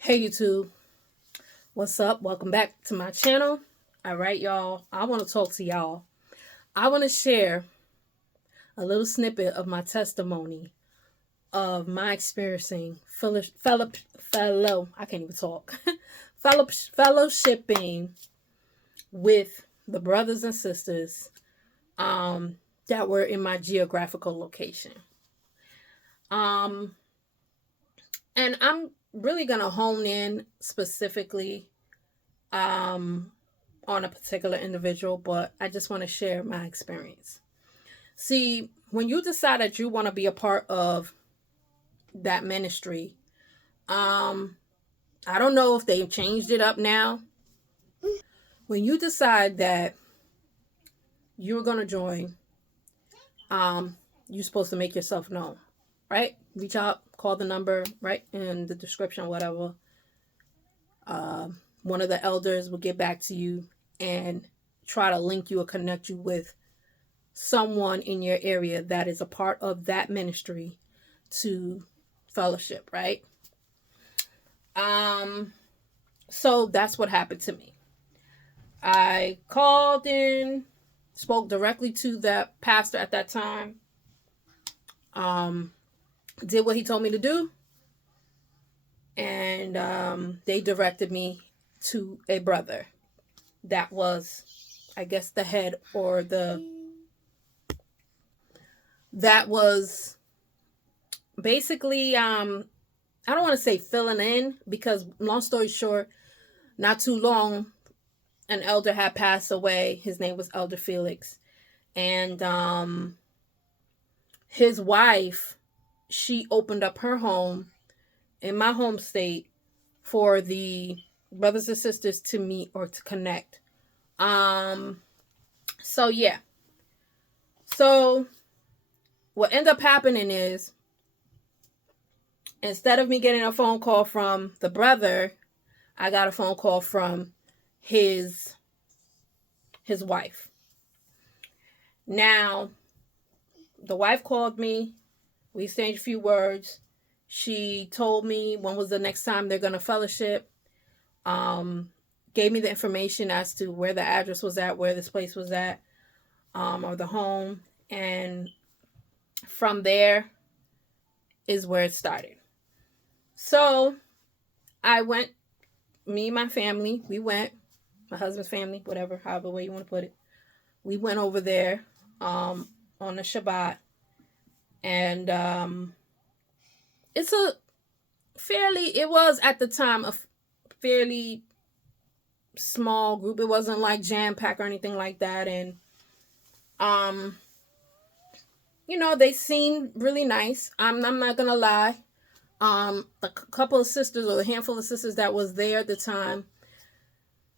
Hey YouTube, what's up? Welcome back to my channel. All right, y'all. I want to talk to y'all. I want to share a little snippet of my testimony of my experiencing I can't even talk. Fellowshipping with the brothers and sisters that were in my geographical location. Um, and I'm really gonna hone in specifically um on a particular individual, but I just want to share my experience. See, when you decide that you want to be a part of that ministry, um, I don't know if they've changed it up now. When you decide that you're going to join, you're supposed to make yourself known, right? Reach out, call the number, right, in the description, whatever. One of the elders will get back to you and try to link you or connect you with someone in your area that is a part of that ministry to fellowship, right? So that's what happened to me. I called in, spoke directly to that pastor at that time, did what he told me to do, and they directed me to a brother that was, I guess, the head or that was basically I don't want to say filling in, because long story short, not too long, an elder had passed away. His name was Elder Felix. And his wife, she opened up her home in my home state for the brothers and sisters to meet or to connect. So yeah. So what ended up happening is, instead of me getting a phone call from the brother, I got a phone call from his wife. Now, the wife called me. We exchanged a few words. She told me when was the next time they're going to fellowship. Gave me the information as to where the address was at, where this place was at, or the home. And from there is where it started. So I went, me and my family, we went, my husband's family, whatever, however way you want to put it. We went over there on the Shabbat. And it's a it was at the time a fairly small group. It wasn't like jam packed or anything like that. And they seemed really nice. I'm not gonna lie. The couple of sisters, or the handful of sisters that was there at the time,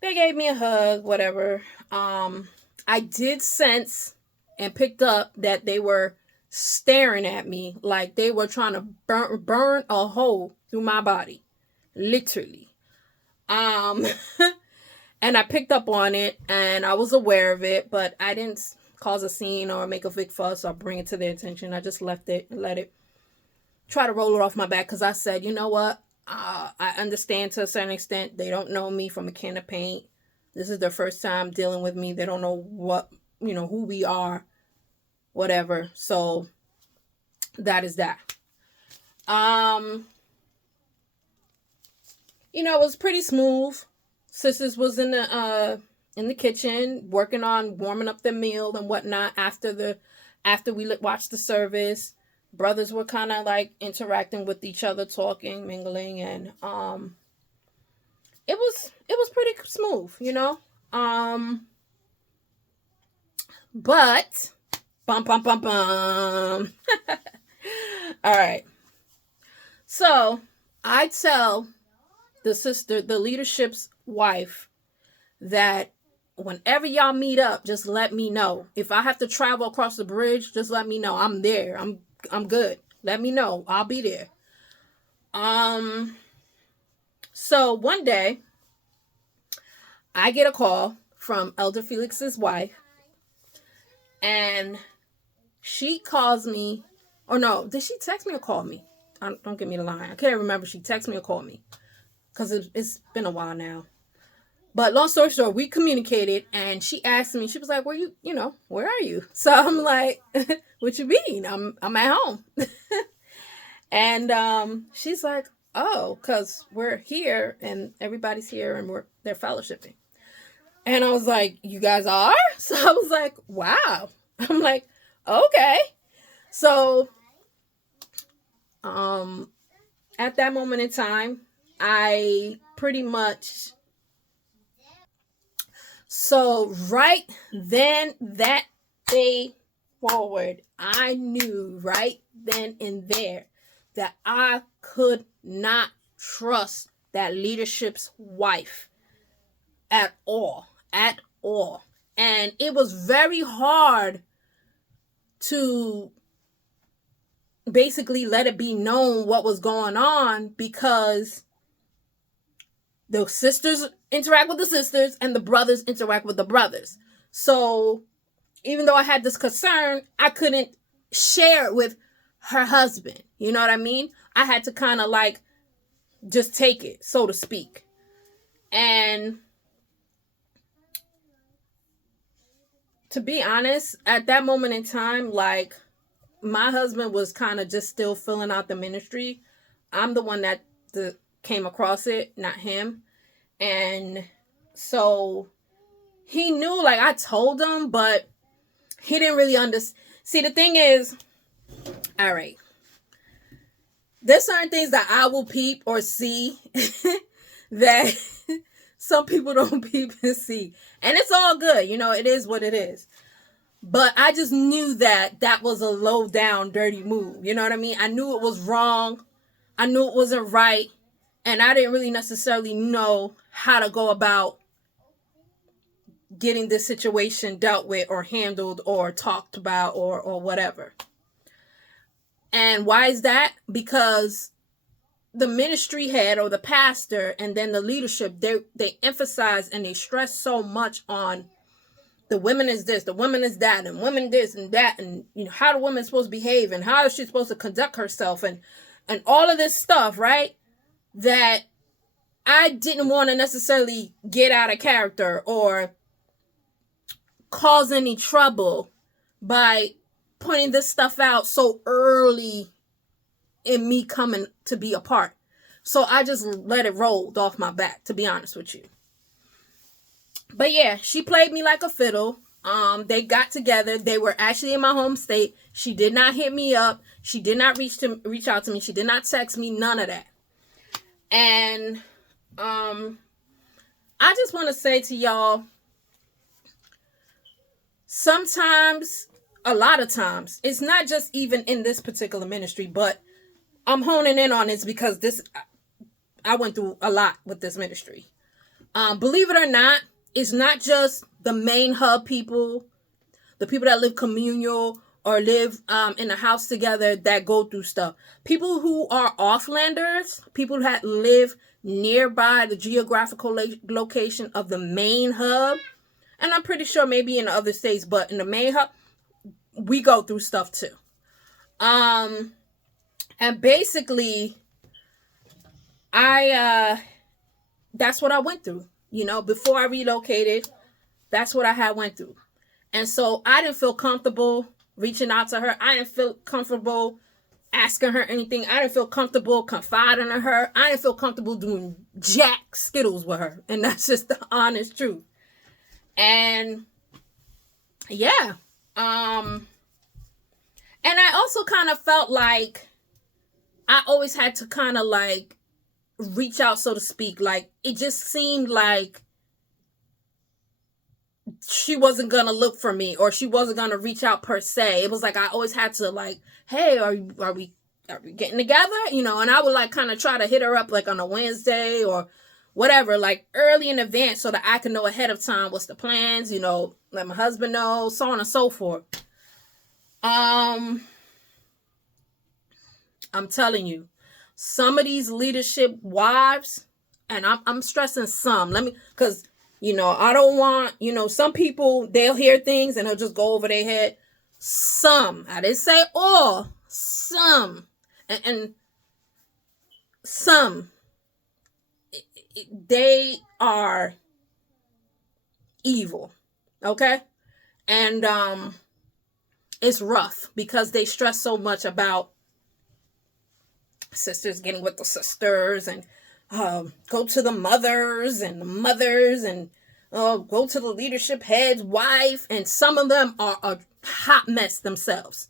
they gave me a hug, whatever. I did sense and picked up that they were staring at me like they were trying to burn a hole through my body, literally. And I picked up on it, and I was aware of it, but I didn't cause a scene or make a big fuss or bring it to their attention. I just left it and let it try to roll it off my back, because I said, you know what? I understand to a certain extent. They don't know me from a can of paint. This is their first time dealing with me. They don't know who we are, whatever. So that is that. It was pretty smooth. Sisters was in the kitchen working on warming up the meal and whatnot after we watched the service. Brothers were kind of like interacting with each other, talking, mingling, and it was pretty smooth, but bum bum bum bum. All right. So I tell the leadership's wife, that whenever y'all meet up, just let me know. If I have to travel across the bridge, just let me know. I'm there. I'm good. Let me know. I'll be there. So one day I get a call from Elder Felix's wife, and she calls me, or no, did she text me or call me? Don't give me the line. I can't remember. She texted me or called me. because it's been a while now. But long story short, we communicated, and she asked me, she was like, where are you? So I'm like, what you mean? I'm at home. And she's like, oh, because we're here and everybody's here and they're fellowshipping. And I was like, you guys are? So I was like, wow. I'm like, okay. So at that moment in time, I pretty much, so right then, that day forward, I knew right then and there that I could not trust that leadership's wife at all. At all. And it was very hard to basically let it be known what was going on, because the sisters interact with the sisters and the brothers interact with the brothers. So even though I had this concern, I couldn't share it with her husband. You know what I mean? I had to kind of like just take it, so to speak. And to be honest, at that moment in time, like, my husband was kind of just still filling out the ministry. I'm the one that came across it, not him. And so he knew, like, I told him, but he didn't really understand. See, the thing is, all right, there's certain things that I will peep or see that some people don't peep and see. And it's all good. It is what it is. But I just knew that was a low down, dirty move. You know what I mean? I knew it was wrong. I knew it wasn't right. And I didn't really necessarily know how to go about getting this situation dealt with or handled or talked about or whatever. And why is that? Because the ministry head or the pastor and then the leadership, they emphasize and they stress so much on the women is this, the women is that, and women this and that, and how the woman's supposed to behave and how is she supposed to conduct herself and all of this stuff, right? That I didn't want to necessarily get out of character or cause any trouble by pointing this stuff out so early in me coming to be a part. So I just let it roll off my back, to be honest with you. But yeah, she played me like a fiddle. They got together. They were actually in my home state. She did not hit me up. She did not reach out to me. She did not text me. None of that. And I just want to say to y'all, sometimes, a lot of times, it's not just even in this particular ministry, but I'm honing in on this because I went through a lot with this ministry. Believe it or not, it's not just the main hub people, the people that live communal or live in a house together that go through stuff. People who are offlanders, people that live nearby the geographical location of the main hub, and I'm pretty sure maybe in other states, but in the main hub, we go through stuff too. And basically, that's what I went through. Before I relocated, that's what I had went through. And so I didn't feel comfortable reaching out to her. I didn't feel comfortable asking her anything. I didn't feel comfortable confiding in her. I didn't feel comfortable doing jack skittles with her. And that's just the honest truth. And yeah. And I also kind of felt like I always had to kind of like reach out, so to speak. Like, it just seemed like she wasn't gonna look for me or she wasn't gonna reach out per se. It was like I always had to like, hey, are we getting together? And I would like kind of try to hit her up like on a Wednesday or whatever, like early in advance so that I can know ahead of time what's the plans, let my husband know, so on and so forth. I'm telling you, some of these leadership wives, and I'm stressing some, because I don't want, some people, they'll hear things and they'll just go over their head. Some, I didn't say all, some, and some they are evil. Okay? And it's rough because they stress so much about sisters getting with the sisters, and go to the mothers and go to the leadership head's wife, and some of them are a hot mess themselves.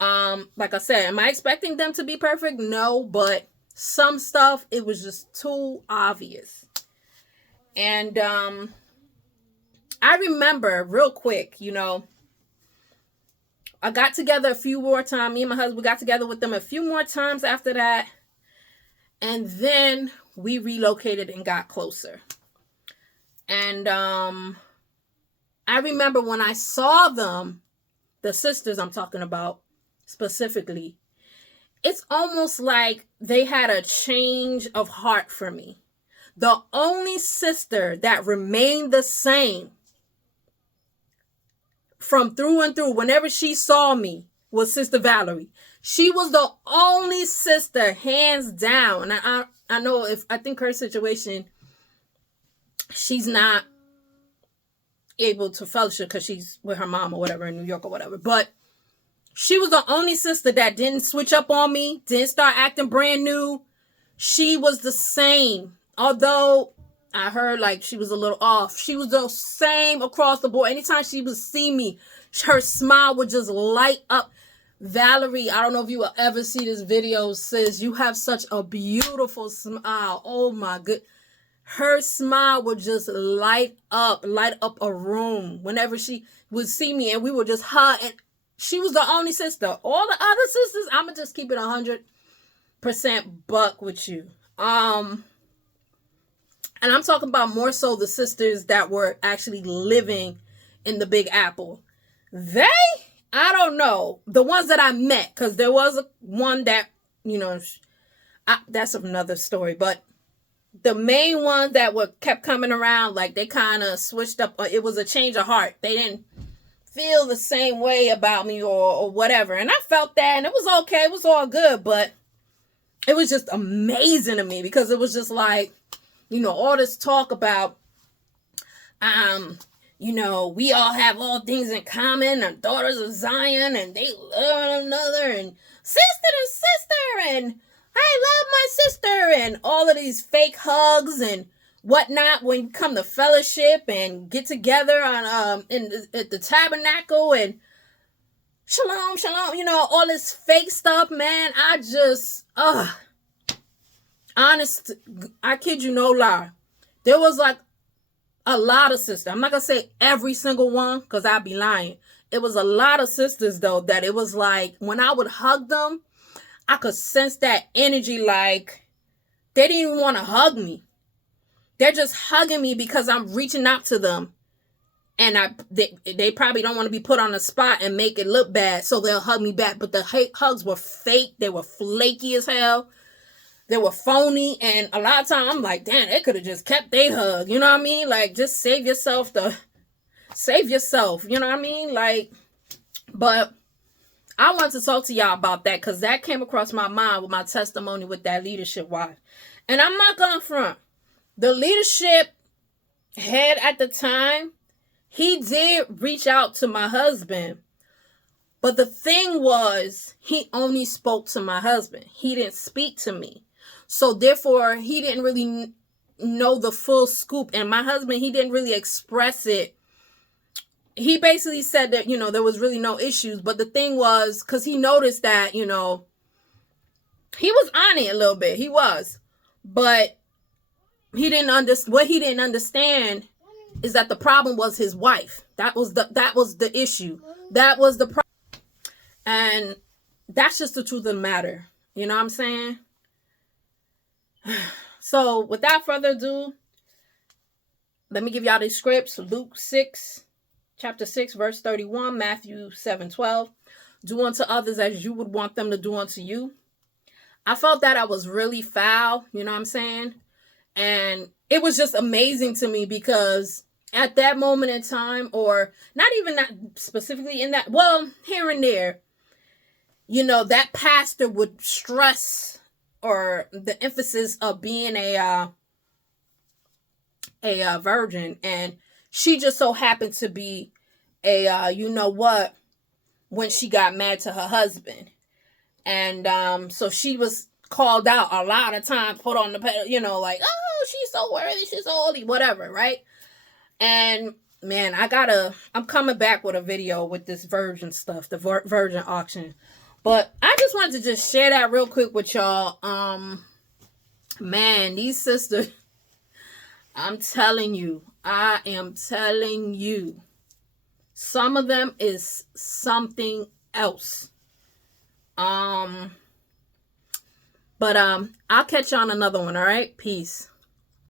Like I said, am I expecting them to be perfect? No, but some stuff, it was just too obvious. And I remember real quick, I got together a few more times. Me and my husband got together with them a few more times after that. And then we relocated and got closer. And I remember when I saw them, the sisters I'm talking about specifically, it's almost like they had a change of heart for me. The only sister that remained the same from through and through, whenever she saw me, was Sister Valerie. She was the only sister, hands down. And I know I think her situation, she's not able to fellowship because she's with her mom or whatever in New York or whatever. But she was the only sister that didn't switch up on me, didn't start acting brand new. She was the same. Although I heard like she was a little off, she was the same across the board. Anytime she would see me, her smile would just light up. Valerie, I don't know if you will ever see this video, sis. You have such a beautiful smile. Oh my good. Her smile would just light up a room whenever she would see me, and we would just hug. And she was the only sister. All the other sisters, I'm going to just keep it 100% buck with you. And I'm talking about more so the sisters that were actually living in the Big Apple. I don't know. The ones that I met, because there was one that, that's another story. But the main ones that kept coming around, like they kind of switched up. It was a change of heart. They didn't feel the same way about me or whatever. And I felt that, and it was okay. It was all good. But it was just amazing to me because it was just like, all this talk about, we all have all things in common, and daughters of Zion, and they love one another, and sister, and I love my sister, and all of these fake hugs and whatnot when you come to fellowship and get together on at the tabernacle and shalom, all this fake stuff, man. I just honest, I kid you no lie. There was like a lot of sisters. I'm not going to say every single one because I'd be lying. It was a lot of sisters, though, that it was like when I would hug them, I could sense that energy like they didn't even want to hug me. They're just hugging me because I'm reaching out to them. And they probably don't want to be put on the spot and make it look bad, so they'll hug me back. But the hugs were fake. They were flaky as hell. They were phony, and a lot of times I'm like, damn, they could have just kept their hug. You know what I mean? Like, just save yourself, you know what I mean? Like, but I want to talk to y'all about that because that came across my mind with my testimony with that leadership wife. And I'm not going to front. The leadership head at the time, he did reach out to my husband. But the thing was, he only spoke to my husband. He didn't speak to me. So therefore, he didn't really know the full scoop. And my husband, he didn't really express it. He basically said that, there was really no issues. But the thing was, because he noticed that, he was on it a little bit. He was. But he didn't what he didn't understand is that the problem was his wife. That was the issue. That was the problem. And that's just the truth of the matter. You know what I'm saying? So without further ado, let me give y'all these scripts. Luke 6, chapter 6, verse 31, Matthew 7:12. Do unto others as you would want them to do unto you. I felt that I was really foul, you know what I'm saying? And it was just amazing to me because at that moment in time, or not even that specifically in that, well, here and there, that pastor would stress or the emphasis of being a a virgin, and she just so happened to be a you know what, when she got married to her husband. And so she was called out a lot of times, put on the pedal, you know, like, oh, she's so worthy, she's so holy, whatever, right? And man, I'm coming back with a video with this virgin stuff, the virgin auction. But I just wanted to just share that real quick with y'all. Man, these sisters, I'm telling you, I am telling you, some of them is something else. But I'll catch you on another one, all right? Peace.